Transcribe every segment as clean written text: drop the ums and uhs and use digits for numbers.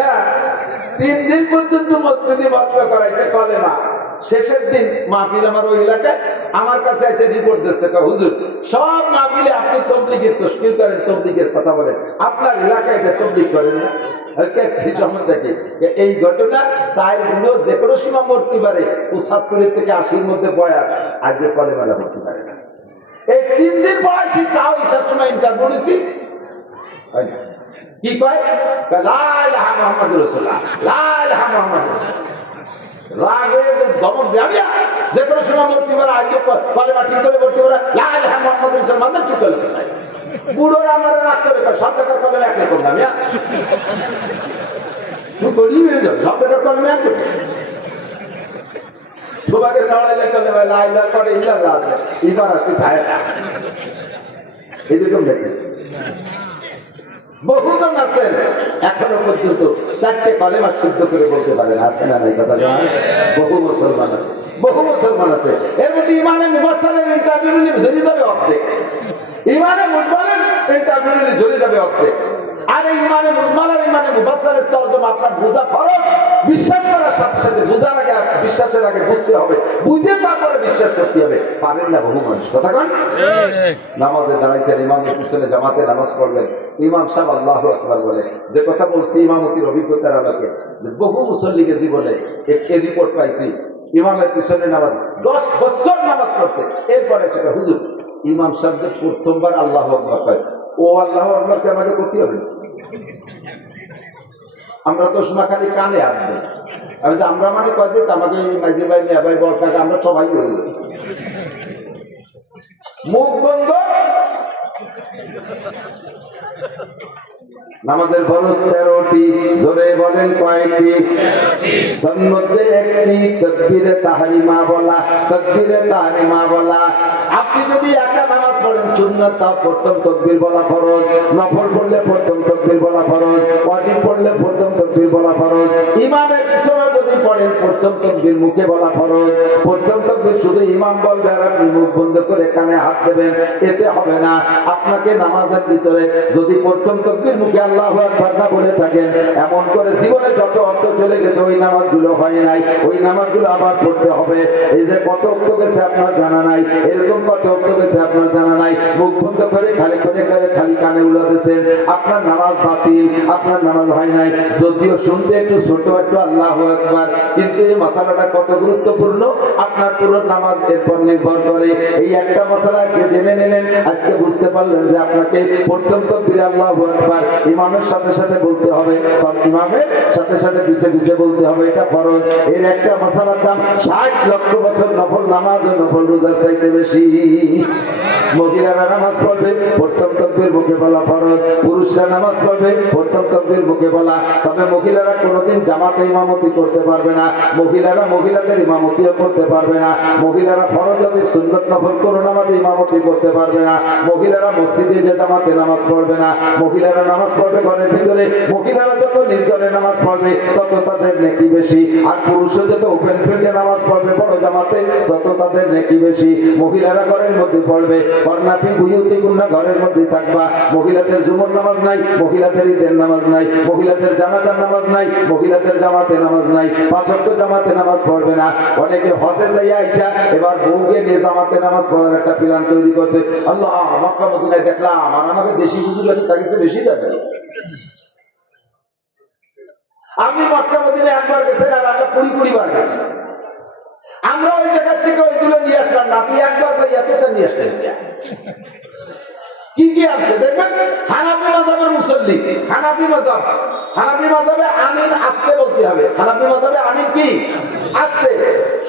দিয়া 3 দিন পর্যন্ত মসজিদে বক্তব্য করাইছে কলেমা। শেষের দিন মাহফিল আমার ওই এলাকায়, আমার কাছে এসে রিপোর্ট দিচ্ছে, হুজুর সব মাহফিলে আপনি তবলিগের তশকিল করেন, তবলিগের কথা বলেন, আপনার এলাকায় এটা তবলিগ করেন না। সমস্যা কি? এই ঘটনা চায়ের গুলো যে কোনো সময় মরতে পারে, ৭৫ থেকে ৮০-র মধ্যে বয়াত, আজ যে কলেমাটা মরতে পারে না। এই 3 দিন পড়াইছি, তাও ইচ্ছার সময় ইন্টারভিউ নিছি, কি কয় লা ইলাহা মুহাম্মাদুর রাসূলুল্লাহ, লা ইলাহা মুহাম্মাদুর রাসূলুল্লাহ। রাগ হয়ে ধমক দেয়া যে কোনো সময় মরতে পারে, আজ কলেমা ঠিক করে মরতে পারে, লা ইলাহা মুহাম্মাদুর রাসূলুল্লাহ মাঝে ঠিক করে দেয়। বুড়োরা আমার রাগ করে সব জায়গার কলেমা এক করলাম, তুই করি হয়ে যাবে, সব জায়গার কলেমা এক করলাম। সবাইকে লড়াইলে কলেমা লা ইলাহা করে ইল্লাল্লাহ আছে, ইবার তুই খায় না, এরকম দেখে বহুজন আছেন এখনো পর্যন্ত 4টে কলেমা শুদ্ধ করে বলতে পারেন, আছে না নাই কথা? বহু মুসলমান আছে, বহু মুসলমান আছে। এর মধ্যে ইমানে মুফাসসালের ইন্টারভিউ নিলে ধরে যাবে অর্ধেক, ইমানে মুজমালের ইন্টারভিউ নিলে ধরে যাবে অর্ধেক। আর এই ইমানে মুজমাল আর ইমানে মুফাসসালের তরজমা আপনার বোঝা ফরজ। বিশ্বাস করার সাথে সাথে বোঝার আগে, বিশ্বাসের আগে বুঝতে হবে, বুঝে তারপরে বিশ্বাস করতে হবে। পারেন না বহু মানুষ, কথা কন। নামাজে দাঁড়াইছেন, ইমামের পিছনে জামাতে নামাজ পড়বেন, ইমাম সাহেব আল্লাহু আকবার বলে, যে কথা বলছি ইমামতির অভিজ্ঞতার আলোকে, যে বহু মুসল্লিকে জীবনে একটি রিপোর্ট পাইছি, ইমামের পিছনে নামাজ 10 বছর নামাজ পড়ছে, এরপরে সেটা হুজুর ইমাম সাহেব যে প্রথমবার আল্লাহু আকবার কয়, ও আল্লাহু আকবারকে আমাকে করতে হবে। আমরা তো সময় খালি কানে হাত দিই, আমি যে আমরা মানে কয় যে আমাকে মাঝি ভাই, মেয়া ভাই, বড় কাকা, আমরা সবাই হয়ে যাই। মুখ বন্ধ। নামাজের ফরজ 13টি, জোরে বলেন কয়টি? তার মধ্যে একটি তাকবীরে তাহরিমা বলা, তাকবীরে তাহরিমা বলা। আপনি যদি একা নামাজ পড়েন সুন্নাত, তা প্রথম তাকবীর বলা ফরজ, নফল পড়লে প্রথম তাকবীর বলা ফরজ, ওয়াজিব পড়লে প্রথম তাকবীর বলা ফরজ। ইমামের পিছনে যদি পড়েন প্রথম তাকবীর মুখে বলা ফরজ। প্রথম তাকবীর শুধু ইমাম বলবে আর আপনি মুখ বন্ধ করে কানে হাত দেবেন, এতে হবে না। আপনাকে নামাজের ভিতরে যদি প্রথম তাকবীর মুখে আল্লাহু আকবার না বলে থাকেন, এমন করে জীবনে যত অর্থ চলে গেছে ওই নামাজগুলো হয় নাই, ওই নামাজগুলো আবার পড়তে হবে। এই যে কত অর্থ গেছে আপনার জানা নাই, এরকম কত অর্থ গেছে আপনার জানা নাই, মুখ বন্ধ করে খালি করে খালি কানে উড়াতেছেন, আপনার নামাজ বাতিল, আপনার নামাজ হয় নাই। যদিও শুনতে একটু ছোট, একটু আল্লাহু আকবার, কিন্তু এই মশালাটা কত গুরুত্বপূর্ণ আপনার পুরো নামাজ এরপর নির্ভর করে। এই একটা মশলা সে জেনে নিলেন, আজকে বুঝতে পারলেন যে আপনাকে প্রথম তাকবীর আল্লাহু আকবার ইমামের সাথে সাথে বলতে হবে, ইমামের সাথে সাথে পিছে পিছে বলতে হবে, এটা ফরজ। এর একটা মশলার দাম 60 লক্ষ বছর নফল নামাজ ও নফল রোজার চাইতে বেশি। মহিলারা নামাজ পড়বে প্রথম তাকবীর মুখে বলা ফরজ, পুরুষরা নামাজ পড়বে প্রথম তাকবীর মুখে বলা। তবে মহিলারা কোনোদিন জামাতে ইমামতি করতে পারবে না, মহিলারা মহিলাদের ইমামতিও করতে পারবে না, মহিলারা ফরজ অধিক সুন্নাত নফল কোনো নামাজে ইমামতি করতে পারবে না, মহিলারা মসজিদে যে জামাতে নামাজ পড়বে না, মহিলারা নামাজ পড়বে ঘরের ভিতরে। মহিলারা যত নির্জনে নামাজ পড়বে তত তাদের নেকি বেশি, আর পুরুষরা যত ওপেন ফিল্ডে নামাজ পড়বে বড় জামাতে তত তাদের নেকি বেশি। মহিলারা ঘরের মধ্যে পড়বে, বর্ণাফি বুয়ুতিকুন্না, ঘরের মধ্যে থাকবা। মহিলাদের জুমুর নামাজ নাই, মহিলাদের ঈদের নামাজ নাই, মহিলাদের জানাজার নামাজ নাই, মহিলাদের জামাতে নামাজ নাই, 5 ওয়াক্ত জামাতে নামাজ পড়বে না। অনেকে হজে যাইয়া আইসা এবার বউকে নিয়ে জামাতে নামাজ পড়ার একটা প্ল্যান তৈরি করছে। আল্লাহ, মক্কা মদিনায় দেখলাম আর আমাকে দেশি হুজুর লাগে তাকে বেশি যাবে। আপনি মক্কা মদিনায় একবার গেছেন আর আমরা 20 বার গেছি। আমরা ওই জায়গা থেকে ওইগুলো নিয়ে আসলাম না, আপনি একবার যাই এতটা নিয়ে আসলেন। কি কি আছে দেখবেন? হানাফি মাযহাবের মুসল্লি, হানাফি মাযহাব, হানাফি মাযহাবে আমিন আস্তে বলতে হবে। হানাফি মাযহাবে আমিন কি আস্তে।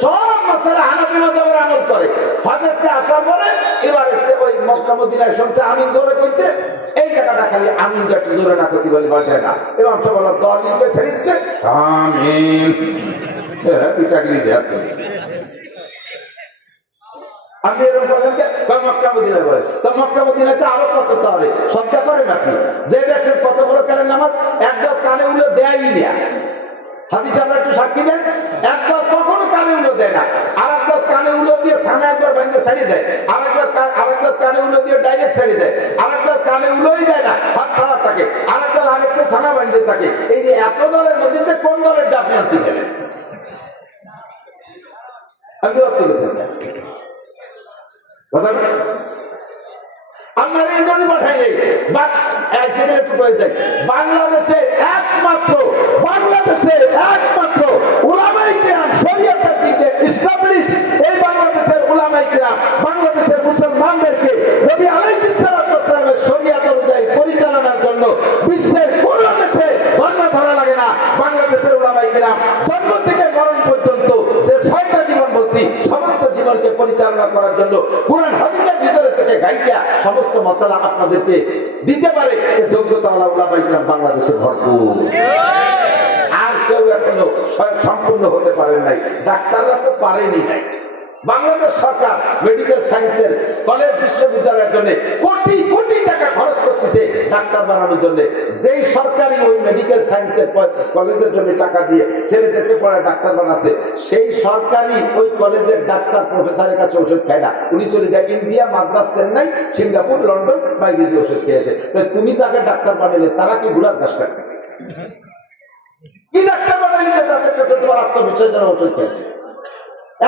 সব মাসালা হানাফি মাযহাবের আমল করে। হযরতে আসার পরে এবারে ওই মক্কা মদিনায় শুনছে আমিন জোরে কইতে, এই জায়গাটা খালি আমিনটা একটু জোরে না কইতে বলে বলতে না। এবং সব বলা দলিলকে ছেড়েছে আমিন, পিটাগিরি দেখাচ্ছে। আপনি এরকম বলেন মক্কা মদিনায় বলেন, তো মক্কা মদিনাতে আরো কত তাহলে সবটা করেন আপনি। যে দেখছেন কত বড় কানের নামাজ, একদল কানে উলে দেয়ই না। হাজি সাহেব একটু সাক্ষী দেন, একদল কখনো কানে উলে দেয় না, আর একদল কানে উলে দিয়ে সামনে একবার বাইন্দে ছাড়িয়ে দেয়, আরেকদল কানে উলে দিয়ে ডাইরেক্ট ছাড়িয়ে দেয়, আরেকদল কানে উলেই দেয় না, হাত ছাড়া থাকে, আরেকদল আগে সানা বান্ধে থাকে, এই যে এত দলের মধ্যে কোন দলের আপনি আনতে গেলেন? আপনি অর্থ গেছেন কথা আপনার এই জন্য পাঠাই নেই। সেখানে একটু করে যাই, বাংলাদেশের একমাত্র উলামায়ে কেরাম শরীয়তের দিকে এস্টাবলিশ, এই বাংলাদেশের উলামায়ে কেরাম বাংলাদেশের মুসলমানদেরকে নবী আলাইহিস সালাতু ওয়াস সালামের শরীয়ত অনুযায়ী পরিচালনার জন্য বিশ্বের কোন দেশে ধর্ম ধরা লাগে না। বাংলাদেশের উলামায়ে কেরাম জন্ম থেকে মরণ পর্যন্ত যে 6টা জীবন বলছি, সমস্ত জীবনকে পরিচালনা করার জন্য কুরআন হাদিসের ভিতরে থেকে গাইডা সমস্ত মশলা আপনাদেরকে দিতে পারে। এই যোগ্যতা উলামায়ে কেরাম বাংলাদেশে ভরপুর। আর কেউ এখনো সম্পূর্ণ হতে পারেন নাই, ডাক্তাররা তো পারেনি নাই। বাংলাদেশ সরকার মেডিকেল সায়েন্সের কলেজ বিশ্ববিদ্যালয়ের জন্য কোটি কোটি টাকা খরচ করতেছে ডাক্তার বানানোর জন্য। যেই সরকারি ওই মেডিকেল সায়েন্সের কলেজের জন্য টাকা দিয়ে ছেলেদেরকে পড়ায় ডাক্তার বানাচ্ছে, সেই সরকারি ওই কলেজের ডাক্তার প্রফেসরের কাছে ওষুধ খায় না। উনি চলে যায় India, Madras, Chennai, Singapore, London, বাইরে যে ওষুধ খেয়েছে। তুমি যাকে ডাক্তার বানালে তারা কি ঘোড়ার ঘাস কাটতেছে? কি ডাক্তার বানাইলে তাদের কাছে তোমার আত্মবিশ্বাস যেন ওষুধ খেয়ে?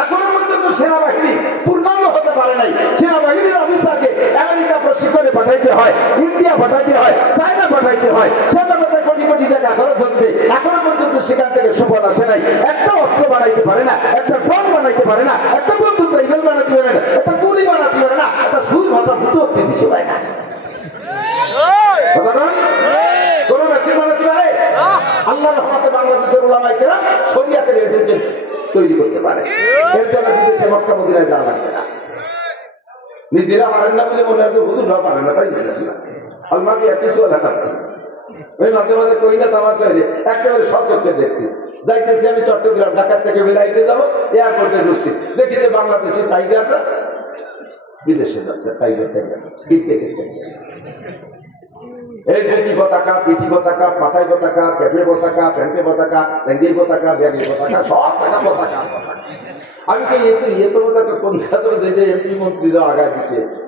এখনো পর্যন্ত সেনাবাহিনী পূর্ণাঙ্গ হতে পারে নাই। সেনাবাহিনীর অফিসারকে আমেরিকা প্রশিক্ষণে পাঠাইতে হয়, ইন্ডিয়া পাঠাইতে হয়, চায়না পাঠাইতে হয়, সেখানে কোটি কোটি টাকা খরচ হচ্ছে। এখনো পর্যন্ত সেখান থেকে সুফল আসে নাই। একটা অস্ত্র বানাইতে পারে না, একটা ড্রোন বানাইতে পারে না, একটা বন্দুক রাইফেল বানাতে পারে না, একটা গুলি বানাতে পারে না, একটা সুই ভাষা ভূত দিতে পারে না। কোন ব্যক্তি বানাতে পারে? আল্লাহর রহমতে বাংলাদেশের উলামায়ে কেরাম শরিয়াতের এজেন্ট তৈরি করতে পারে। এর জন্য বিদেশে মক্কা মদিনায় যাওয়া লাগবে না। নিজেরা পারেন না বলে মনে হয় যে হুজুররাও পারেন না, তাই বলেন না। আলমারি এত সোলা লাগছে, ওই মাঝে মাঝে কই না তামাশা হইলে একেবারে সচক্ষে দেখছি। যাইতেছি আমি চট্টগ্রাম, ঢাকা থেকে বিলাইতে যাবো, এয়ারপোর্টে ঢুকছি, দেখি যে বাংলাদেশের টাইগাররা বিদেশে যাচ্ছে। টাইগার ক্রিকেটের টাইগার, এই বুকি পতাকা, পিঠি পতাকা, মাথায় পতাকা, পেটে পতাকা, প্যান্টে পতাকা, ট্যাঙ্গির পতাকা, ব্যাগের পতাকা, সব টাকা পতাকা। আমি তো এত পতাকা কোন যে এমপি মন্ত্রীরা আগায় দিতেছে,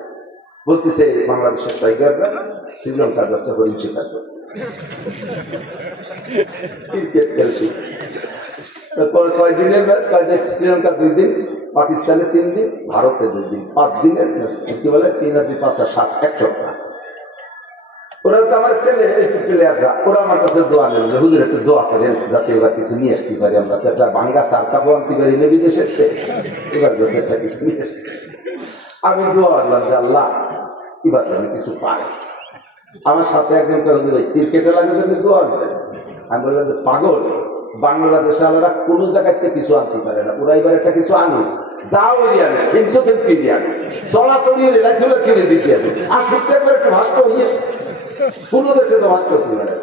বলতেছে বাংলাদেশের টাইগাররা শ্রীলঙ্কা যাচ্ছে হরিণ শিকার করতে, ক্রিকেট খেলছি। কয়দিনের ম্যাচ? শ্রীলঙ্কা 2 দিন, পাকিস্তানে 3 দিন, ভারতে 2 দিন, 5 দিনের ম্যাচ। কি বলে 3 আর 2 5 আর 7, 1 সপ্তাহ। ওরা তো আমার ছেলে একটু প্লেয়াররা, ওরা আমার কাছে দোয়া নেন যে হুজুর একটু দোয়া করেন যাতে ওরা কিছু নিয়ে আসতে পারি। আমরা তো একটা ভাঙ্গা সার কাপড় আনতে পারি না বিদেশের, এবার যাতে একটা কিছু নিয়ে আসতে। আমি দোয়া করলাম যে আল্লাহ এবার যেন কিছু পাই। আমার সাথে একজন হুজুর ক্রিকেটে লাগে যদি দোয়া করেন। আমি বললাম যে পাগল, বাংলাদেশে আমরা কোনো জায়গায় কিছু আনতে পারে না, ওরা এবার একটা কিছু আনুন, যাও এরিয়া আনো, খেলছি এরিয়া আনো, চড়াচড়ি রেলাই চলে ছিঁড়ে জিতে আনো, আর শিখতে একবার একটু ভাস্ত হইয়ে কোনো দেশে তো ভাস করতে পারে।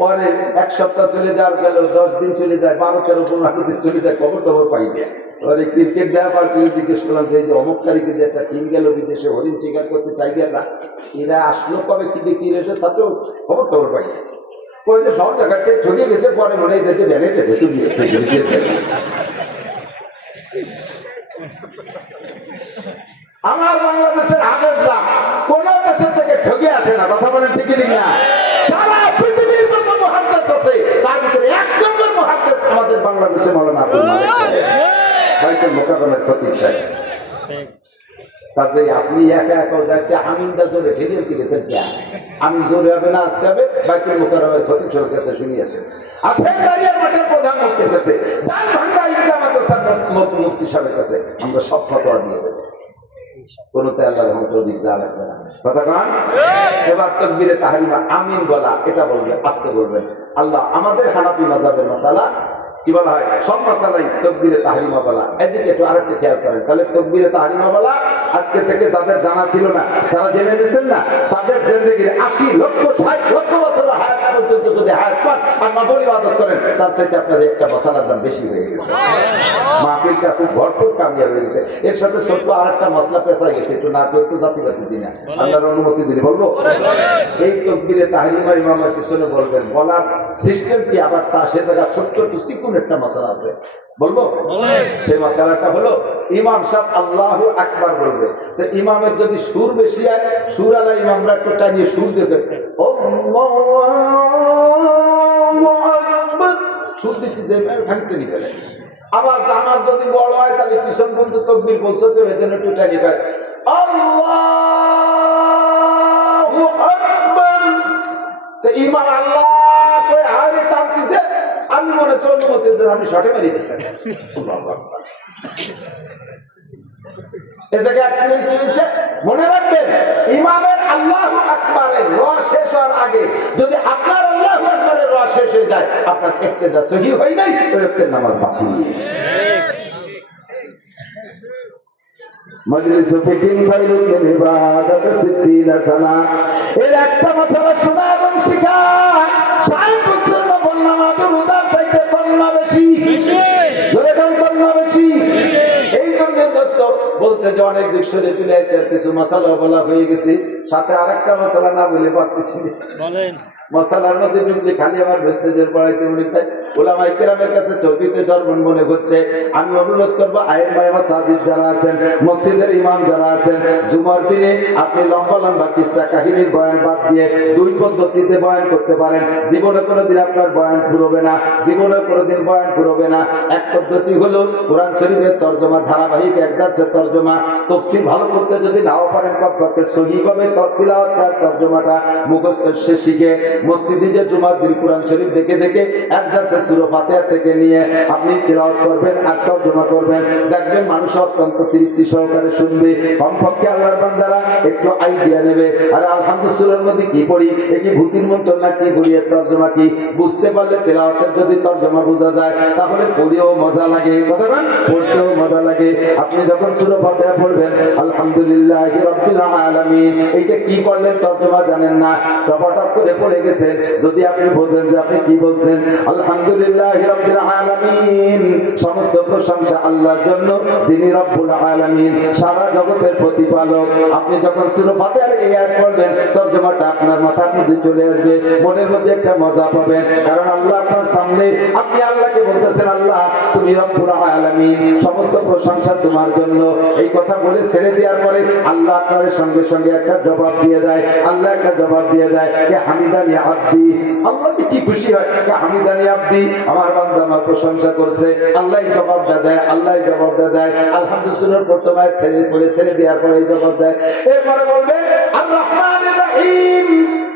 পরে 1 সপ্তাহ চলে যাওয়ার গেল, 10 দিন চলে যায়, 12, 13, 15 দিন চলে যায়, খবর পাইবে। এবারে ক্রিকেট ব্যাপার জিজ্ঞেস করলাম যে অমুক তারিখে যে একটা টিম গেল বিদেশে হরিণ শিকার করতে, টাইগাররা এরা আসলো কবে, কি দিয়ে কি রয়েছে, তাতেও খবর পাইবে। ওই যে সব জায়গাতে ছড়িয়ে গেছে, পরে মনে হয় দেখতে ব্যানেটে আমার বাংলাদেশের হাফেজরা কোন দেশের থেকে ঠকে আসে না, কথা বলেন ঠিক না? সারা পৃথিবীর মতো মুহাদ্দিস আছে, তার ভিতরে 1 নম্বর মুহাদ্দিস আমাদের বাংলাদেশে মাওলানা আব্দুল মালিক বাইতুল মুকাররমের খতিব সাহেব। কাজে আপনি একা যাচ্ছে আমিনটা জোরে ঠেলিয়ে দিয়েছেন, আমি জোরে হবে না, আসতে হবে বাইতুল মুকাররমের খতিব সাহেবের কাছে শুনিয়ে আসেন। আসেন দাঁড়িয়ে মাঠের প্রধানমন্ত্রীর কাছে, ডান ভাঙ্গা ঈদগাহ মাদ্রাসার মুফতি সাহেবের কাছে, আমরা সব ফতোয়া দিয়ে দেবো। কোনতে আল্লাহর রহমতে অধিক যা লাগবে না, কথা কান। এবার তাকবীরে তাহরিমা আমিন বলা, এটা বলবেন, আস্তে বলবেন। আল্লাহ আমাদের হানাফি মাযহাবের মাসালা কি বলা হয়, সব মাসালাই তাকবীরে তাহরিমা বলা। এদিকে একটু আরেকটা খেয়াল করেন, তাহলে তাকবীরে তাহরিমা বলা আজকে থেকে যাদের জানা ছিল না, তারা জেনে নিয়েছেন না, তাদের জিন্দেগির 80 লক্ষ 60 লক্ষ বছর হায়াত পর্যন্ত যদি হায়াত পান আর নফল ইবাদত করেন, তার চাইতে আপনার একটা মশালার দাম বেশি হয়ে গেছে। মাহফিলটা খুব ভরপুর কামিয়াব হয়ে গেছে। এর সাথে ছোট্ট আরেকটা মশলা পেঁচা গেছে, একটু না একটু জাতিবাদী দিনা, আল্লাহর অনুমতি দিলে বলবো। এই তাকবীরে তাহরিমা ইমামের পিছনে বলবেন, বলার সিস্টেম কি, আবার তা সে জায়গা ছোট্ট একটু চিকুন একটা মশলা আছে, বলবো। সেই মশলাটা হলো ইমাম সাহেব আল্লাহু আকবার বলবে, তো ইমামের যদি সুর বেশি হয়, সুর আলা ইমামরা একটু টানিয়ে সুর দেবে, সুর দিতে দেবে, খানিকটা নিয়ে ফেলে। আবার জামাত যদি বড় হয় তাহলে পিছন পর্যন্ত তকবীর পৌঁছতে হবে, জন্য একটু টানিয়ে ফেলে আল্লাহু আকবার। তো ইমাম আল্লাহ কই আরে টানতেছে, আমি মনে হচ্ছে অনুমতি আমি শটে মেরে দিয়েছি। এ জায়গায় অ্যাক্সিডেন্ট কি হয়েছে মনে রাখবেন, ইমামের আল্লাহু আকবারের র শেষ হওয়ার আগে যদি আপনার আল্লাহু আকবারের র শেষ হয়ে যায়, আপনার ইক্তেদা সহিহ হয় নাই, ওই ইফতার নামাজ বাতিল। মজলিস ফিকিন খায়রুম মিন ইবাদাত 60 সানা। এর একটা মাসালা শোনা এবং শিখা, 60 বছর নফল নামাজ রোজার চাইতে কম না বেশি? জোরে কম না বেশি? এই জন্য দোস্ত বলতে যে অনেক দিক সরে চলে আছে, কিছু মাসালা বলা হয়ে গেছে, সাথে আরেকটা মাসালা না বলে পারতেছি। বলেন মশালার মধ্যে ঢুকলে খালি আমার ভেস্টেজের পড়াইতে মনে চাই। ওলামায়ে কেরামের কাছে চর্বিতে চর্বণ মনে করছে। আমি অনুরোধ করবো আয়ের মায়েমা সাজিদ যারা আছেন, মসজিদের ইমাম যারা আছেন, জুমার দিনে আপনি লম্বা লম্বা কিসসা কাহিনীর বয়ান বাদ দিয়ে 2 পদ্ধতিতে বয়ান করতে পারেন। জীবনে কোনোদিন আপনার বয়ান ফুরবে না, জীবনে কোনোদিন বয়ান ফুরবে না। এক পদ্ধতি হলো কোরআন শরীফের তর্জমা, ধারাবাহিক এক দার্সের তর্জমা। তাফসীর ভালো করতে যদি নাও পারেন, কমপক্ষে সহিভাবে তিলাওয়াত আর তর্জমাটা মুখস্থ শিখে মসজিদে যে জুমার দিন কোরআন শরীফ দেখে দেখে এক দার্সে সূরা ফাতিহা থেকে নিয়ে আপনি তিলাওয়াত করবেন আর তর্জমা করবেন, দেখবেন মানুষ অত্যন্ত তৃপ্তি সহকারে শুনবে। কমপক্ষে আল্লাহর বান্দারা একটু আইডিয়া নেবে, আরে আলহামদুলিল্লাহর মধ্যে কি পড়ি, এ কি ভূতির মন্ত্র না কি পড়ি, এর তর্জমা কি বুঝতে পারলে, তিলাওয়াতের যদি তর্জমা বোঝা যায় তাহলে পড়েও মজা লাগে, কথা বলেন, পড়তেও মজা লাগে। আপনি যখন সূরা ফাতিহা পড়বেন আলহামদুলিল্লাহি রাব্বিল আলামিন, এইটা কি পড়লেন তর্জমা জানেন না, টপাটপ করে পড়ে গেছেন, যদি আপনি বোঝেন যে আপনি কি বলছেন, আলহামদুলিল্লাহি রাব্বিল আলামিন, সমস্ত প্রশংসা আল্লাহর জন্য যিনি রব্বুল আলামিন, সারা জগতের প্রতিপালক। আপনি যখন সূরা ফাতিহার এই আয়াত পড়বেন, তর্জমাটা আপনার মাথার মধ্যে চলে আসবে, মনের মধ্যে একটা মজা পাবেন, কারণ আল্লাহ আপনার সামনে, আপনি আল্লাহকে বলতেছেন আল্লাহ তুমি রব্বুল আলামিন, সমস্ত প্রশংসা তোমার জন্য। এই কথা বলে ছেড়ে দেওয়ার পরে আল্লাহ আপনার সঙ্গে সঙ্গে একটা জবাব দিয়ে দেয়, আল্লাহ একটা জবাব দিয়ে দেয়, হামিদানি আব্দি। আল্লাহ কি খুশি হয়, হামিদানি আব্দি, আমার বান্দা আমার প্রশংসা করছে। আল্লাহ জবাবটা দেয়, আল্লাহ জবাবটা দেয়। আলহামদুলিল্লাহ প্রথমে ছেড়ে দেওয়ার পরে জবাব দেয়। এরপরে বলবে আর রহমানির রহিম,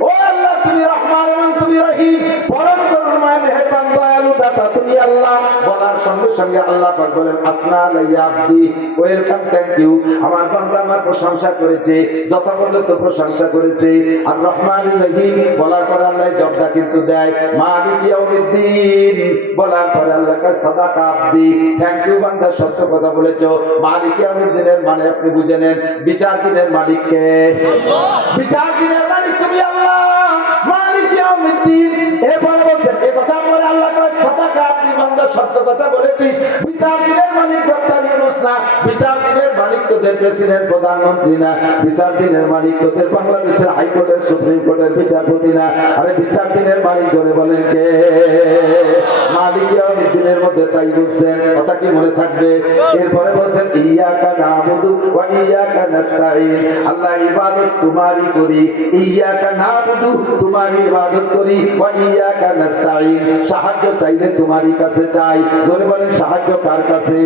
ও আল্লাহ তুমি রহমান এবং তুমি রহিম, পরম করুণাময় মেহেরবান দয়ালু দাতা তুমি আল্লাহ। বলার সঙ্গে সঙ্গে আল্লাহ পাক বলেন আসনা আলাইয়া আব্দি, ওয়েলকাম, থ্যাংক ইউ, আমার বান্দা আমার প্রশংসা করেছে, যথাযথ প্রশংসা করেছে। আর রহমানির রহিম বলার পরে আল্লাহ জবটা কিন্তু দেয়, মালিক ইয়াউমিদ্দিন বলার পরে আল্লাহ কয় সাদাকা আব্দি, থ্যাংক ইউ বান্দা, সত্য কথা বলেছো। মালিক ইয়াউমিদ্দিনের মানে আপনি বুঝে নেন, বিচার দিনের মালিক কে? বিচার দিনের মালিক তুমি আল্লাহ, মালিক ইয়াউমিদ্দিন। এরপরে বলছেন, এই কথা বলে আল্লাহ কয় সাদাকা আব্দি, বান্দা সত্য কথা বলেছিস। বিচার দিনের মালিক ডক্টর ইউনূস না, বিচার দিনের মালিক তোদের প্রেসিডেন্ট প্রধানমন্ত্রী না, বিচার দিনের মালিক তোদের বাংলাদেশের হাইকোর্টের সুপ্রিম কোর্টের বিচারপতি না, আরে বিচার দিনের মালিক ধরে বলেন কে? মালিক ইয়াউমিদ্দিনের মধ্যে তাই বলছেন, কথা কি মনে থাকবে? এরপরে বলছেন ইয়াকা নাবুদু ওয়া ইয়াকা নাস্তাঈন, আল্লাহ ইবাদত তোমারই করি, ইয়াকা নাবুদু তোমারই ইবাদত করি, ওয়া ইয়াকা নাস্তাঈন সাহায্য চাইলে তোমারই কাছে চাই। জোরে বলেন সাহায্য কার কাছে?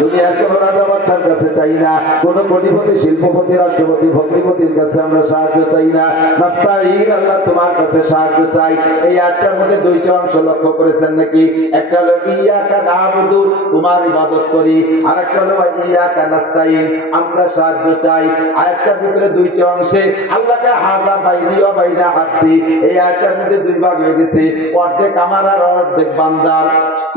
দুনিয়ার কোন রাজা বাদশার কাছে চাই না, কোন কোটিপতি শিল্পপতি রাষ্ট্রপতি ভগ্নিপতির কাছে আমরা সাহায্য চাই না, নাস্তাঈন আল্লাহ তোমার কাছে সাহায্য চাই। এই আয়াতটার মধ্যে 2টা অংশ লক্ষ্য করেছেন নাকি? একটা হলো ইয়াকা নাবুদু তোমার ইবাদত করি, আর একটা হলো ইয়াকা নাস্তাঈন আমরা সাহায্য চাই। আয়াতটার ভিতরে 2টা অংশে আল্লাহকে হাযা বাইনি ওয়া বাইনা আব্দি, এই আয়াতটার মধ্যে 2 ভাগ হয়ে গেছে, অর্ধেক আমার আর অর্ধেক বান্দার।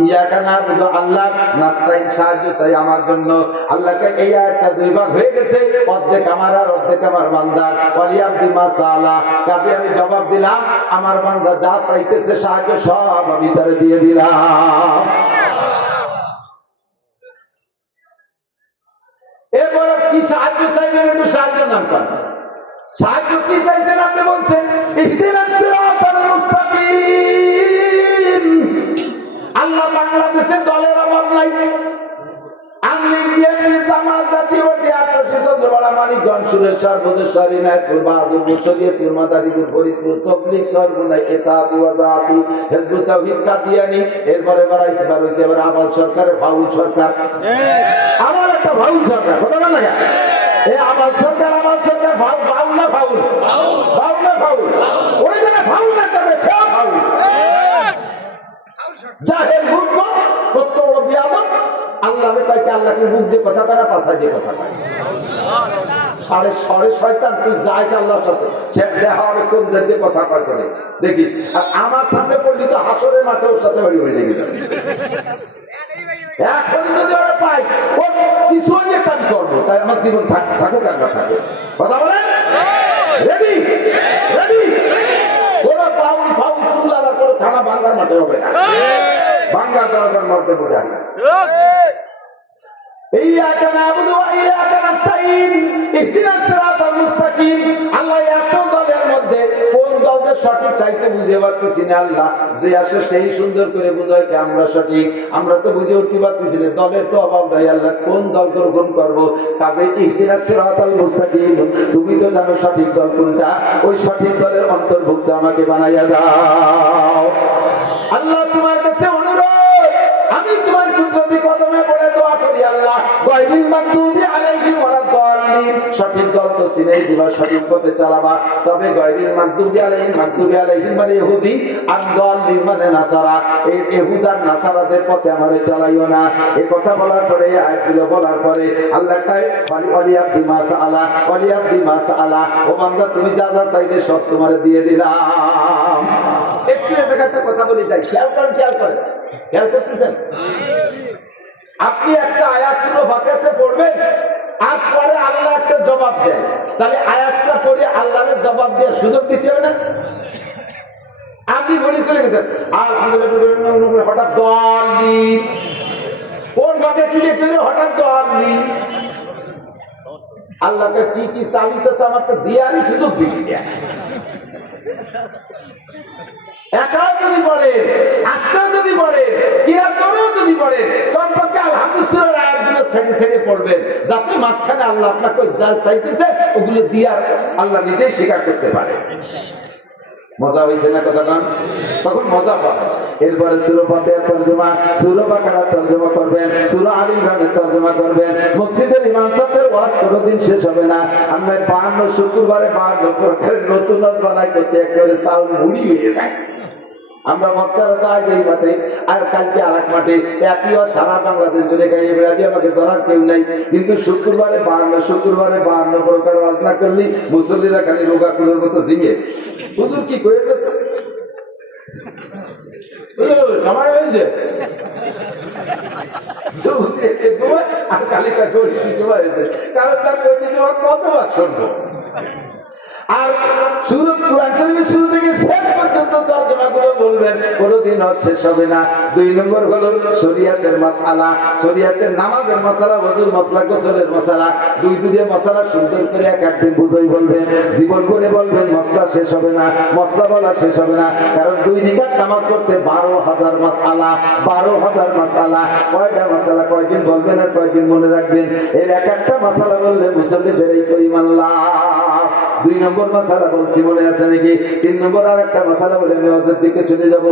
ইয়াকা নাবুদু আল্লাহ, নাস্তাঈন সাহায্য চাই আমার জন্য। আল্লাহকে এই আয়াতটা 2 ভাগ হয়ে গেছে, অর্ধেক আমার আর অর্ধেক আমার বান্দার। ওয়ালি আব্দি মা সালা, কাজে আমি জবাব দিলাম, আমার বান্দা যা চাইতেছে সাহায্য সব আমি তারে দিয়ে দিলাম। এরপরে কি সাহায্য চাইবেন, একটু সাহায্য নাম করেন। সাহায্য কি চাইছেন আপনি? বলছেন ইহদিনাস সিরাতাল মুস্তাকিম। আল্লাহ বাংলাদেশে জলের অভাব নাই, আমলি বিএনপি মানিকগঞ্জ, সুরেশ্বর, ভোজেশ্বর, ইনায়তপুর, বাহাদুরপুর, শরীয়তপুর, মাদারীপুর, ফরিদপুর, তবলিগ, সরগুনাই, ইত্তেহাদি, ওয়াজাহাতি, হিজবুত তাওহীদ, কাদিয়ানী, এরপরে এবার হয়েছে এবার আবাল সরকারের ফাউল সরকার। আমার একটা ফাউল সরকার, কথা বল না, এই আবাল সরকার ফাউল না ফাউল, ফাউল না ফাউল, ওই জায়গায় ফাউল না করবে সে ফাউল। জাহেল মূর্খ, কত বড় বিয়াদব, আল্লাহরে কয় কি আল্লাহকে মুখ দিয়ে কথা কয় না পাছা দিয়ে কথা কয়। সাড়ে শয়তান, তুই যাই আল্লাহর সাথে দেখা হবে কোন দিয়ে কথা কয় করে দেখিস। আর আমার সামনে পড়লি তো হাসরের মাঠে ওর সাথে বাড়ি বাড়ি লেগে যাবে। এখনই যদি ওরা পাই ওর কিছু একটা আমি করবো, তাই আমার জীবন থাকুক আর না থাকুক। কথা বলেন রেডি রেডি। কোনো ফাউল ফাউল চুল আলার কোনো খানা ভাঙ্গার মাঠে হবে না, ভাঙ্গার দরকার মধ্যে পড়ে আসে। ইয়্যাকা না'বুদু ওয়া ইয়্যাকা নাস্তাঈন ইহদিনাস সিরাতাল মুস্তাকিম। আল্লাহ এত দলের মধ্যে কোন দলটা সঠিক তাইতে বুঝে পারতেছি না। আল্লাহ যে আসে সেই সুন্দর করে বুঝায় কি আমরা সঠিক, আমরা তো বুঝে উঠতে পারতেছি না। দলের তো অভাব নাই, আল্লাহ কোন দল গ্রহণ করবো। কাজে ইহদিনাস সিরাতাল মুস্তাকিম, তুমি তো জানো সঠিক দল কোনটা, ওই সঠিক দলের অন্তর্ভুক্ত আমাকে বানাইয়া দাও। আল্লাহ তোমার কাছে অনুরোধ, আমি তোমার কুদরতি কদমে পড়ে দোয়া করি আল্লাহ, গায়রিল মাগদুবি আলাইহিম ওয়ালাদ-দাল্লিন, সঠিক দল তো চিনেই দিবা, সঠিক পথে চালাবা। তবে গায়রিল মাগদুবি আলাইহিম মানে ইহুদি, আর দাল্লিন মানে নাসারা, এই ইহুদার নাসারাদের পথে আমারে চালাইও না। এই কথা বলার পরে, আয়াতগুলো বলার পরে আল্লাহ কয় ওয়ালিয়াবদি মা সাআলা, ওয়ালিয়াবদি মা সাআলা, ও বান্দা তুমি যা যা চাইলে সব তোমারে দিয়ে দিলাম। একটু এই জায়গাটা কথা বলি, তাই খেয়াল করেন, খেয়াল করতেছেন? আপনি একটা আয়াত ছিল ফাতিহাতে পড়বেন, আর পরে আল্লাহ একটা জবাব দেয়, তাহলে আয়াতটা পড়ে আল্লাহর জবাব দেওয়ার সুযোগ দিতে হবে না? আপনি বলে চলে গেছেন আলহামদুলিল্লাহ, হঠাৎ দলনি কোন ঘটে কি দেখে হঠাৎ দলনি। আল্লাহকে কি কি চালিত তো আমার তো দেওয়ারই সুযোগ দিবি। একাও যদি পড়ে, আজকেও যদি পড়ে, কিয়ামতেও যদি পড়ে, কমপক্ষে আলহামদুলিল্লাহ আয়াতগুলো ছেড়ে ছেড়ে পড়বেন, যাতে মাঝখানে আল্লাহ আপনাকে যা চাইতেছে ওগুলো দিয়ার আল্লাহ নিজেই স্বীকার করতে পারে। মজা হয়েছে না কথাটা? তখন মজা পাবে। এরপরে সূরা ফাতিহা তরজমা, সূরা বাকারা তরজমা করবেন, সূরা আলে ইমরানের তরজমা করবেন। মসজিদের ইমাম সাহেবের ওয়াজ কোনোদিন শেষ হবে না। আমরা 52 শুক্রবারে 52 প্রকারের নতুন ওয়াজ বানাই করতে একেবারে চাউল মুড়ি হয়ে যায়। আমরা বক্তারা তো আজ এই মাঠে, আর কালকে আর এক মাঠে, একই ওয়াজ সারা বাংলাদেশ জুড়ে গাইয়ে বেড়ালি, আমাকে ধরার কেউ নাই। কিন্তু শুক্রবারে 52 প্রকার ওয়াজ না করলে মুসল্লিরা খালি রোগা কুলোর মতো ঝিমিয়ে হুজুর কি করে যাচ্ছে, সময় হয়েছে আর কালিকা কারণ তার কতবার শুনবো। আর কোরআন শরীফের শুরু থেকে শেষ পর্যন্ত তরজমাগুলো বলবেন, কোনোদিন শেষ হবে না। 2 নম্বর হলো শরীয়তের মাসআলা, শরীয়তের নামাজের মাসআলা, ওযুর মাসআলা, গোসলের মাসআলা, দুই মাসআলা সুন্দর করে এক একদিন বুঝাই বলবেন, জীবন করে বলবেন, মাসআলা শেষ হবে না, মাসআলা বলা শেষ হবে না। কারণ 2 রাকাত নামাজ পড়তে 12,000 মাসআলা, 12,000 মাসআলা। কয়টা মাসআলা, কয়দিন বলবেন আর কয়দিন মনে রাখবেন, এর এক একটা মাসআলা বললে মুসল্লিদের এই পরিমাণ লাভ। 2 নম্বর মাসালা বলছি, মনে আছে নাকি? 3 নম্বর আর একটা মাসালা বলে আমি হজের দিকে চলে যাব।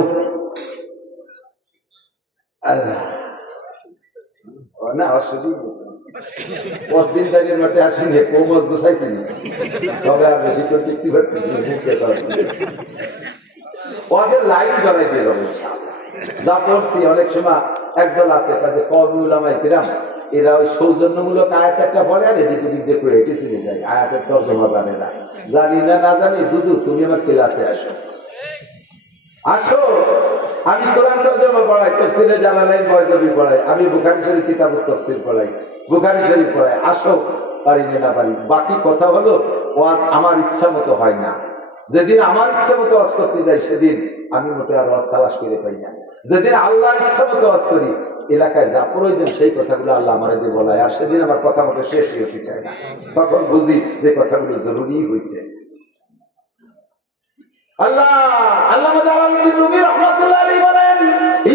না দিন দাঁড়িয়ে মাঠে আসিনি, কৌমজ গোসাইছি না, তবে আর বেশি করে চিঠি ওদের লাইন ধরাই দিয়ে যাবো। যা পড়ছি অনেক সময় একদল আছে তাদের কওমি উলামায়ে কিরাম, এরা ওই সৌজন্যমূলক আয়াত একটা পড়ে আর এদিক ওদিক দিয়ে করে হেঁটে চলে যায়, আয়াতের তর্জমা জানে না। জানি না না জানি, দুদু তুমি আমার ক্লাসে আসো, আসো। আমি কোরআন তর্জমা পড়াই, তাফসীরে জালালাইন বয়জবি পড়াই, আমি বুখারী শরীফ কিতাবুত তাফসীর পড়াই, বুখারী শরীফ পড়াই। আসো, পারি না পারি। বাকি কথা হলো ওয়াজ আমার ইচ্ছা মতো হয় না। যেদিন আমার ইচ্ছা মতো ওয়াজ করতে যাই সেদিন আমি মোটে আর ওয়াজ তালাশ করে পাই না। যেদিন আল্লাহর ইচ্ছা মতো ওয়াজ করি, এলাকায় যা প্রয়োজন সেই কথাগুলো আল্লাহ আমাদের বলায়, আর সেদিন আমার কথা মতো শেষ হতে চায় না। তখন বুঝি যে কথাগুলো জরুরি হয়েছে। আল্লাহ আল্লামা জালালউদ্দিন রুমি রাহমাতুল্লাহ আলাইহি বলেন,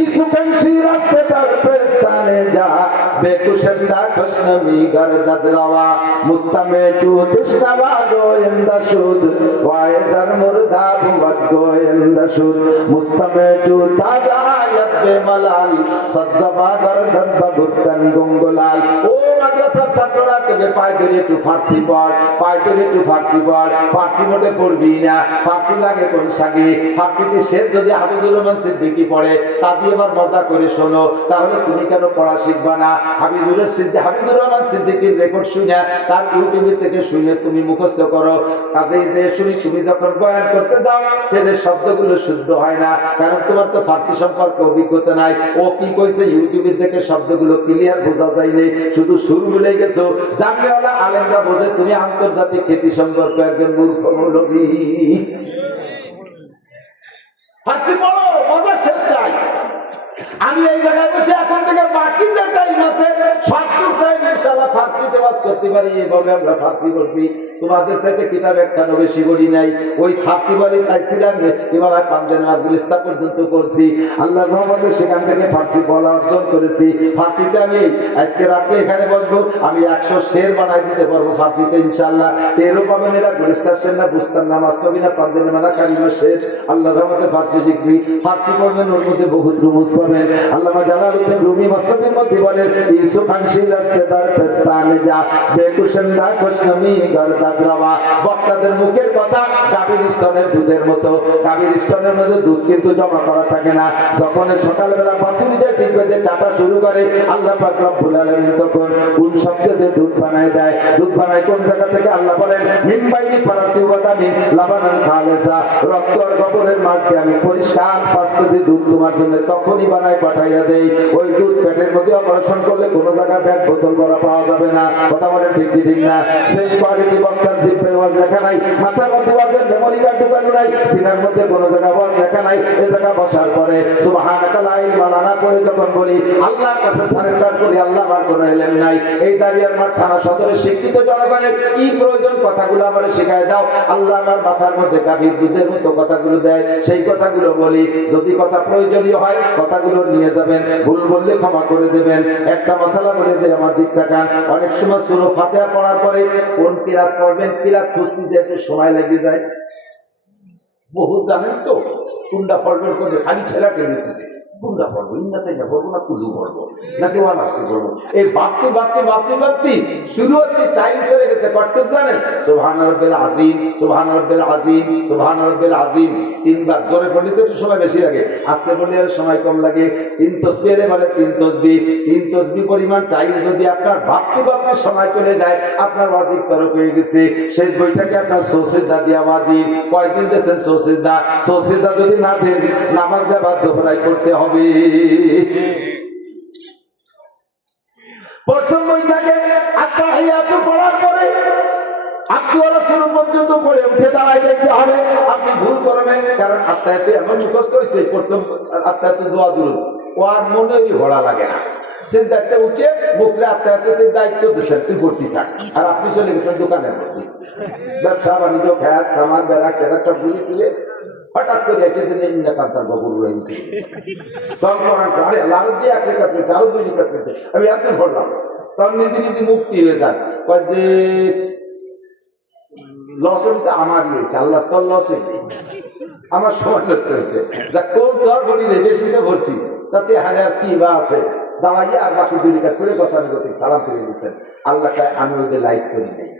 ইসুকানশি রাস্তে তার পেস্তানে যা বেকুশন্দা কৃষ্ণমি গরদদ রওয়া মুস্তামে চুতিষ্ণবা গোয়েন্দ সুদ ওয়াইজার মুর্দা ভুবত গোয়েন্দ সুদ মুস্তামে চুতাজা আয়াত বেমালাল সজ্জবা গরদদ বগুত্তন গুঙ্গুলাল। ও মাদ্রাসার ছাত্ররা, তোকে পায়ে ধরে একটু ফার্সি পড়, পায়ে ধরে একটু ফার্সি পড়। ফার্সি মোটে পড়বি না, ফার্সি লাগে কোন সাগে। ফার্সিতে শেষ যদি হাফিজুর রহমান সিদ্দিকী পড়ে, তা দিয়ে এবার মজা করে শোনো, তাহলে তুমি কেন পড়া শিখবা না? হাফিজুর রহমান সিদ্দিকীর রেকর্ড শুনে, তার ইউটিউব থেকে শুনে তুমি মুখস্থ করো। কাজেই যে শুনি তুমি যখন বয়ান করতে যাও, সেদের শব্দগুলো শুদ্ধ হয় না, কারণ তোমার তো ফার্সি সম্পর্কে অভিজ্ঞতা নাই। ও কি কইছে ইউটিউবের থেকে শব্দগুলো ক্লিয়ার বোঝা যায়নি, শুধু সুর ভুলে গেছো। জানলেওয়ালা আলেমরা বোঝে তুমি আন্তর্জাতিক খ্যাতি সম্পর্কে একজন মূর্খ মৌলবী। ফার্সি পড়ো, মজার শেষ নাই। আমি এই জায়গায় বসে এখন থেকে বাকি যে টাইম আছে সবটুকু টাইম ইনশাআল্লাহ ফার্সিতে ওয়াজ করতে পারি। এইভাবে আমরা ফার্সি করছি, তোমাদের সাথে কিতাব একখানো বেশি করি নাই। ওই ফার্সি বলি তাইছিলাম হিমালয় পাঞ্জান গুলিস্তা পর্যন্ত করছি। আল্লাহর রহমতে সেখান থেকে ফার্সি বলা অর্জন করেছি। ফার্সিতে আমি আজকে রাত্রে এখানে বসবো, আমি 100 শের বানাই দিতে পারবো ফার্সিতে ইনশাআল্লাহ। এরও পাবেন এরা গুলিস্তার শের না, বুস্তার না, মাস্তবিনা, পাঞ্জান মানা, কারিমা শের। আল্লাহর রহমতে ফার্সি শিখছি। ফার্সি পড়বেন, ওর মধ্যে বহুত রুমুজ পাবেন। আল্লামা জালালউদ্দিন রুমি মাসনবির মধ্যে বলেন, ইউসুফ আনশি রাস্তেদার পেস্তানে যা বেকুশন্দা কশনমি গরদাদ রওয়া। বক্তাদের মুখের কথা গাভীর স্তনের দুধের মতো। গাভীর স্তনের মধ্যে দুধ কিন্তু জমা করা থাকে না। যখন সকালবেলা বাসুরিতে ঠিক বেঁধে চাটা শুরু করে, আল্লাহ পাক রব্বুল আলামিন তখন কোন শব্দ দিয়ে দুধ বানায় দেয়। দুধ বানায় কোন জায়গা থেকে? আল্লাহ বলেন, মিন বাইনি ফারাসি ওয়া দামিন লাবানান খালেসা। রক্ত আর গোবরের মাঝ দিয়ে আমি পরিষ্কার 5 কেজি দুধ তোমার জন্য তখনই বানাই পাঠাইয়া দেই। ওই দুধ পেটের মধ্যে অপারেশন করলে কোনো জায়গায় ব্যাগ বোতল করা পাওয়া যাবে না। কথা বলেন ঠিক কি ঠিক না? সেই কোয়ালিটি বক্তার জিপের ওয়াজ লেখা নাই, মাথার মধ্যে ওয়াজের মেমোরি কার্ড ঢুকানো নাই, সিনার মধ্যে কোনো জায়গায় ওয়াজ লেখা নাই। এই জায়গা বসার পরে সুবহানাকা লা ইলমা লানা পড়ে যখন বলি, আল্লাহর কাছে সারেন্ডার করি, আল্লাহ আমার কোনো এলেম নাই। এই দাঁড়িয়ার মাঠ থানা সদরের শিক্ষিত জনগণের কি প্রয়োজন কথাগুলো আমার শেখায় দাও। আল্লাহ আমার মাথার মধ্যে গাভীর দুধের মতো কথাগুলো দেয়, সেই কথাগুলো বলি। যদি কথা প্রয়োজনীয় হয় কথাগুলো নিয়ে যাবেন, ভুল বললে ক্ষমা করে দেবেন। একটা মশালা বলে দেয়, আমার দিক তাকান। অনেক সময় সূরা ফাতিহা পড়ার পরে কোন কিরাত পড়বেন, কিরাত খুঁজতে যে একটু সময় লেগে যায়। বহুত জানেন তো কোনটা পড়বেন, কোনটা খালি ঠেলা টেনে দিতেছে। কোনটা পড়বো, ইন্দাতে না পড়বো না কুলু পড়বো নাকি ওয়ান আসতে পড়বো, এই ভাবতে শুরু হতে টাইম চলে গেছে। কতটুক জানেন? সুবহান রাব্বিল আযীম, সুবহান রাব্বিল আযীম, সুবহান রাব্বিল আযীম 3 বার। জোরে পড়লে তো একটু সময় বেশি লাগে, আস্তে পড়লে আর সময় কম লাগে। 3 তাসবিহ বলে 3 তাসবিহ। 3 তাসবিহ পরিমাণ টাইম যদি আপনার ভাবতে সময় চলে যায়, আপনার ওয়াজিব তরফ হয়ে গেছে। শেষ বইটাকে আপনার সৌসিদা দিয়া ওয়াজিব। কয়দিন দিয়েছেন সৌসিদা? সৌসিদা যদি না দেন, নামাজটা বাধ্য হরাই করতে হবে। প্রথম বইটাকে আত্তাহিয়াতু পড়ার পরে আব্দুর রাসূল পর্যন্ত পড়ে উঠে দাঁড়ায় যাইতে হবে। আপনি ভুল করবেন, কারণ আত্তাহিয়াতু এমন মুখস্থ হয়েছে, প্রথম আত্তাহিয়াতু দোয়া দুরূদ ও আর মনেরই ভরা লাগে না। সে যাতে উঠে মুখে আত্তাহিয়াতুর দায়িত্ব দিচ্ছেন, তুই ভর্তি থাক, আর আপনি চলে গেছেন দোকানের মধ্যে। ব্যবসা বাণিজ্য, খ্যাত খামার বেড়া টেরাটা বুঝে তুলে হঠাৎ করে একটা দিনে ইন্দাকান্তার গবর রয়ে গেছে। আরে লাল দিয়ে 1 রেখাত রয়েছে, আরো 2 রেখাত রয়েছে, আমি একদিন পড়লাম। তখন নিজে মুক্তি হয়ে যান, যে লস হয়েছে আমারই হয়েছে, আল্লাহ তোর লস হয়েছে, আমার সময় নষ্ট হয়েছে। যা কোন জ্বর বলি রে, বেশিতে ভরছি, তাতে হাজার কি বা আছে দাঁড়াইয়ে আর বাকি 2 রেখাত করে গতানুগতিক সালাম করে দিচ্ছেন। আল্লাহ আমি ওইটা লাইক করি নাই।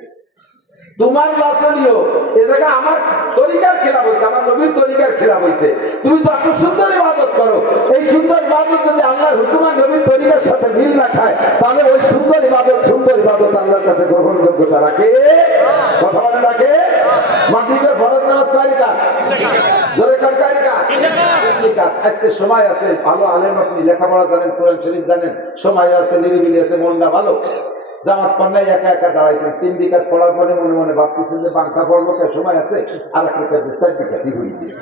তোমার লসনীয় এ জায়গা আমার তরিকার খেলাফ হয়েছে, আমার নবীর তরিকার খেলাফ হয়েছে। তুমি তো এত সুন্দর ইবাদত করো, এই সুন্দর ইবাদত যদি আল্লাহর হুকুম আর নবীর তরিকার সাথে মিল না খায়, তাহলে ওই সুন্দর ইবাদত আল্লাহর কাছে গ্রহণযোগ্যতা রাখে? কথা বলে রাখে? মাগরিবের ফরজ নামাজ কয় রাকাত? জোরে কার কয় রাকাত? 3 রাকাত। আজকে সময় আছে, ভালো আলেম আপনি, লেখাপড়া জানেন, কোরআন শরীফ জানেন, সময় আছে, নিরিবিলি আছে, মনটা ভালো। জামাত পান্নায় একা দাঁড়াইছেন, 3 রাকাত পড়ার পরে মনে মনে ভাবতেছেন যে বাঙ্কা পড়বো, সময় আছে, আর 1 রাকাত 4 রাকাতই ঘুরি দিয়ে।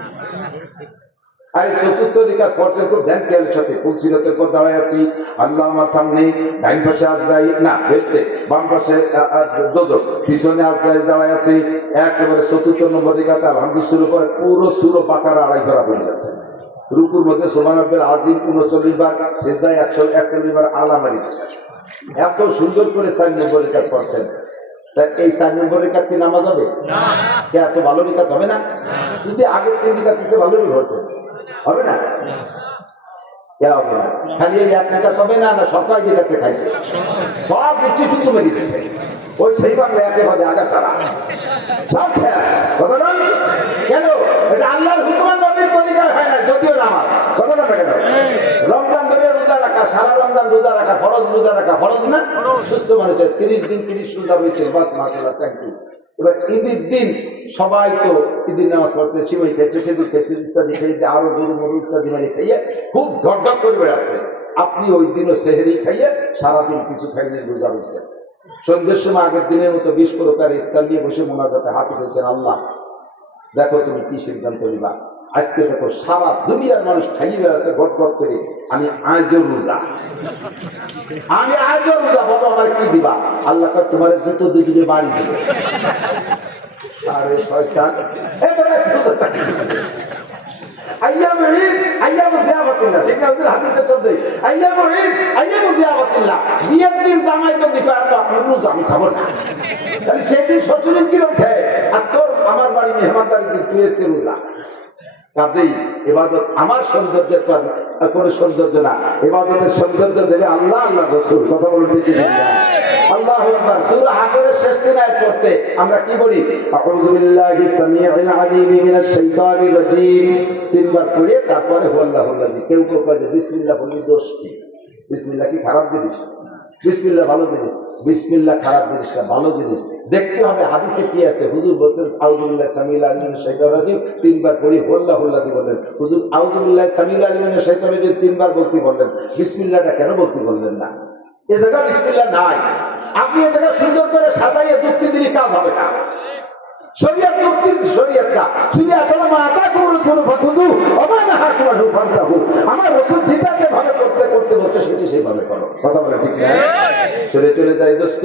আর 4র্থ রাকাত পড়ছেন খুব ধ্যান খেয়ালের সাথে, ফুলসিরাতের পর দাঁড়ায় আছি, আল্লাহ আমার সামনে, ডাইন পাশে আজরাইল, না বেস্টে, বাম পাশে দোজখ, পিছনে আজরাইল দাঁড়ায় আছে। একেবারে 4র্থ নম্বর রাকাতে আলহামদুলিল্লাহ শুরু করে পুরো সূরা বাকারা 2.5 ধরা পড়ে যাচ্ছে। রুকুর মধ্যে সুবহান রাব্বিল আযীম 39 বার, সিজদায় 141 বার আলা মারি। এত সুন্দর করে 4 নম্বর রেখাত পড়ছেন, তা এই 4 নম্বর রেখাত কি নামাজ হবে না? এত ভালো রেখাত হবে না? যদি আগের 3 রেখাত কিছু ভালোই পড়ছেন হবে না? হবে না। খালি এই 1 রেখাত হবে না, না সরকার রেখাতে খাইছে, সব উচ্চ চুক্ত মেরে দিতেছে। ওই সেই বাংলা একেবারে আগা তারা সব কথা বল কেন? এটা আল্লাহর হুকুম নবীর তরিকায় হয় না, যদিও নামাজ কথা বল কেন? রমজান ধরে রোজা রাখা, সারা রমজান রোজা রাখা ফরজ, রোজা রাখা ফরজ না? সুস্থ মানুষের 30 দিন 30 রোজা হয়েছে, বাস মাশাআল্লাহ, থ্যাংক ইউ। এবার ঈদের দিন সবাই তো ঈদের নামাজ পড়ছে, সিমাই খেয়েছে, খেজুর খেয়েছে, ইত্যাদি খেয়ে আরো গরু মরু ইত্যাদি মানে খাইয়ে খুব ঢকঢক করে বেড়াচ্ছে। আপনি ওই দিনও সেহরি খাইয়ে সারাদিন কিছু খাইলে রোজা হয়েছে। সন্ধ্যের সময় আগের দিনের মতো 20 প্রকার ইফতার নিয়ে বসে মোনাজাতে হাত ধরেছেন, আল্লাহ দেখো তুমি কি সিদ্ধান্ত নিবা। আজকে দেখো সারা দুনিয়ার মানুষ খাইয়ে বেড়াচ্ছে গট গট করে, আমি আজও রোজা, আমি আজও রোজা, বলো আমার কি দিবা? আল্লাহ তোমার জুতো দুদিকে বাড়ি দিবে। আরে শয়তান, আইয়াম ঈদ আইয়াম জিয়ারাতিল্লাহ, ঠিক না? ওদের হাদিসে চলবে আইয়াম ঈদ আইয়াম জিয়ারাতিল্লাহ, বিয়ের দিন জামাই তো দিবা, তো আমি রোজা আমি খাবো না। তাহলে সেই দিন শ্বশুরের কি রোধে, আর তোর আমার বাড়ি মেহমানদারি দিন তুই এসে রোজা। কাজেই ইবাদত আমার সৌন্দর্যের কোনো সৌন্দর্য না, ইবাদতের সৌন্দর্য দেবে আল্লাহ, আল্লাহ রাসূল। কথা বলতে কি আল্লাহু আকবার। সূরা হাশরের শেষ আয়াত পড়তে আমরা কি বলি? আউযু বিল্লাহি সামিউল আলিম মিনাশ শাইতানির রাজীম, 3 বার পড়ে তারপরে হুয়াল্লাহুল্লাযী। কেউ কেউ কয় যে বিসমিল্লাহ বলি দোষ কি? বিসমিল্লাহ কি খারাপ জিনিস? বিসমিল্লাহ ভালো জিনিস। বিসমিল্লাহ খারাপ জিনিস না, ভালো জিনিস। দেখতে হবে হাদিসে কি আছে। হুজুর বলেন আউযু বিল্লাহি সামিউল আলিম মিনাশ শাইতানির রাজীম, 3 বার পড়ে হুয়াল্লাহুল্লাযী বলেন। হুজুর আউযু বিল্লাহি সামিউল আলিম মিনাশ শাইতানির রাজীম 3 বার বলতে বললেন, বিসমিল্লাহটা কেন বলতে বললেন না? এ জায়গা বিসমিল্লাহ নাই। আপনি এ জায়গা সুন্দর করে সাজাইয়ে যুক্তি দিলে কাজ হবে না। শরীয়ত যুক্তি, শরীয়ত না। শরীয়ত হলো মা আতাকুম রাসূলু ফাখুযু ওয়া মা নাহাকুম আনহু ফান্তাহু। আমার রাসূল যেটা যেভাবে করতে বলছে সেটা সেইভাবে করো। কথা বলে ঠিক না? চলে যাই দোস্ত।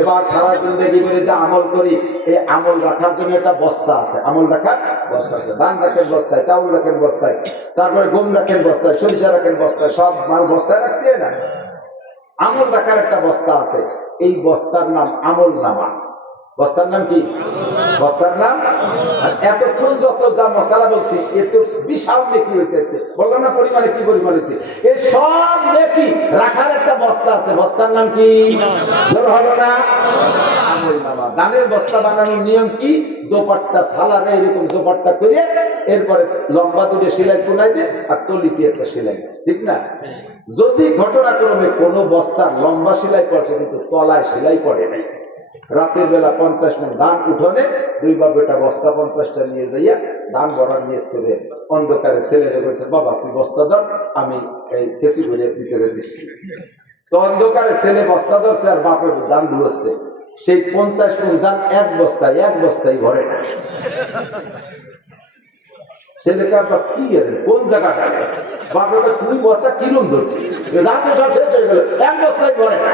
এবার সারা জিন্দেগি করে যে আমল করি, এই আমল রাখার জন্য একটা বস্তা আছে, আমল রাখার বস্তা আছে। ধান রাখেন বস্তায়, চাউল রাখেন বস্তায়, তারপরে গম রাখেন বস্তায়, সরিষা রাখেন বস্তায়, সব মাল বস্তায় রাখতে হয় না? আমল রাখার একটা বস্তা আছে, এই বস্তার নাম আমল নামা। বস্তার নাম কি? বস্তার নাম। এতক্ষণ যত যা মশলা বলছি এত বিশাল নেকি হয়েছে, বললাম না পরিমাণে কি পরিমাণ হয়েছে। এই সব নেকি রাখার একটা বস্তা আছে, বস্তার নাম কি? জোর হলো না? আমল নামা। ধানের বস্তা বানানোর নিয়ম কি? দোপাট্টা সালারে এরকম দোপাট্টা করে এরপরে লম্বা দুটো সেলাই কোনাই দে আর তলিতে একটা সেলাই, ঠিক না? যদি ঘটনাক্রমে কোনো বস্তার লম্বা সেলাই করছে কিন্তু তলায় সেলাই করে নাই, রাতের বেলা 50 মণ ধান উঠোনে 2 বাবুটা বস্তা 50টা নিয়ে যাইয়া ধান ভরার নিয়ত করে অন্ধকারে ছেলেরে বলছে, বাবা তুই বস্তা দাও, আমি এই কেসি ভরে ভিতরে দিচ্ছি। তো অন্ধকারে ছেলে বস্তা ধরছে আর বাপের ধান ধুচ্ছে। সেই 50 মণ ধান এক বস্তায় ভরে না। ছেলেকে আপনার কি কোন জায়গাটা বাপের তুই বস্তা কিরম ধরছি, রাতে সব শেষ হয়ে গেল, এক বস্তায় ভরে না।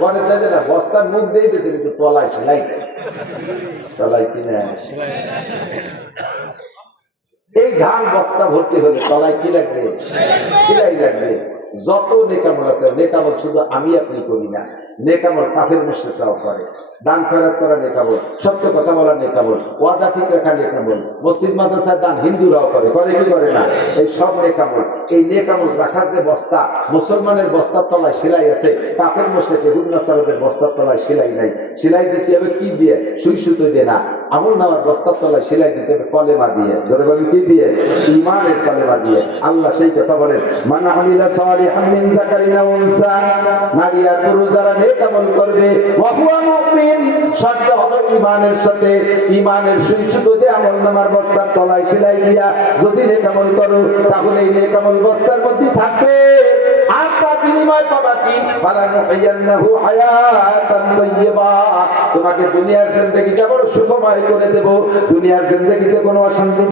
পরে দেখে না বস্তার মুখ দিয়ে দিয়েছে কিন্তু তলায় সেলাই, তলায় কিনে আসে। এই ধান বস্তা ভর্তি হলে তলায় কি লাগবে? সেলাই লাগবে। যত নেকামল আছে, নেকামল শুধু আমি আপনি করি না, নেকামল কাফের মুশরিকরাও করে। দান খয়রাত করা নেকামল, সত্য কথা বলা নেকামল, ওয়াদা ঠিক রাখা নেকামল, মসজিদ মাদ্রাসার দান হিন্দুরাও করে কি করে না? এই সব নেকামল। এই নেকামল রাখার যে বস্তা, মুসলমানের বস্তার তলায় সেলাই আছে, কাফের মুশরিক হুন্নাসারদের বস্তার তলায় সেলাই নাই। সেলাই দিতে হবে কি দিয়ে? সুই সুতো দিয়ে না, আমল নামার বস্তার তলায় সেলাই দিতে হবে কলেমা দিয়ে। জোরে বলেন কি দিয়ে? ঈমানের কলেমা দিয়ে। আল্লাহ সেই কথা বলেন, মান আমিলা সালিহান মিন যাকারিন ওয়া উনসা, নারী আর পুরুষ যারা নেক আমল করবে, ওয়া হুয়া মুমিন, শর্ত হলো ঈমানের সাথে। ঈমানের সুই সুতো দিয়ে আমল নামার বস্তার তলায় সেলাই দিয়া যদি নেক আমল করো, তাহলে এই নেক আমল বস্তার মধ্যে থাকবে। আর তার বিনিময় পাবা কি? ফালানুহিয়ান্নাহু হায়াতান তাইয়্যিবা, তোমাকে দুনিয়ার জিন্দেগিটা বড় সুখময় করে দেব। দুনিয়ার জিন্দেগিতে কোনো অশান্তি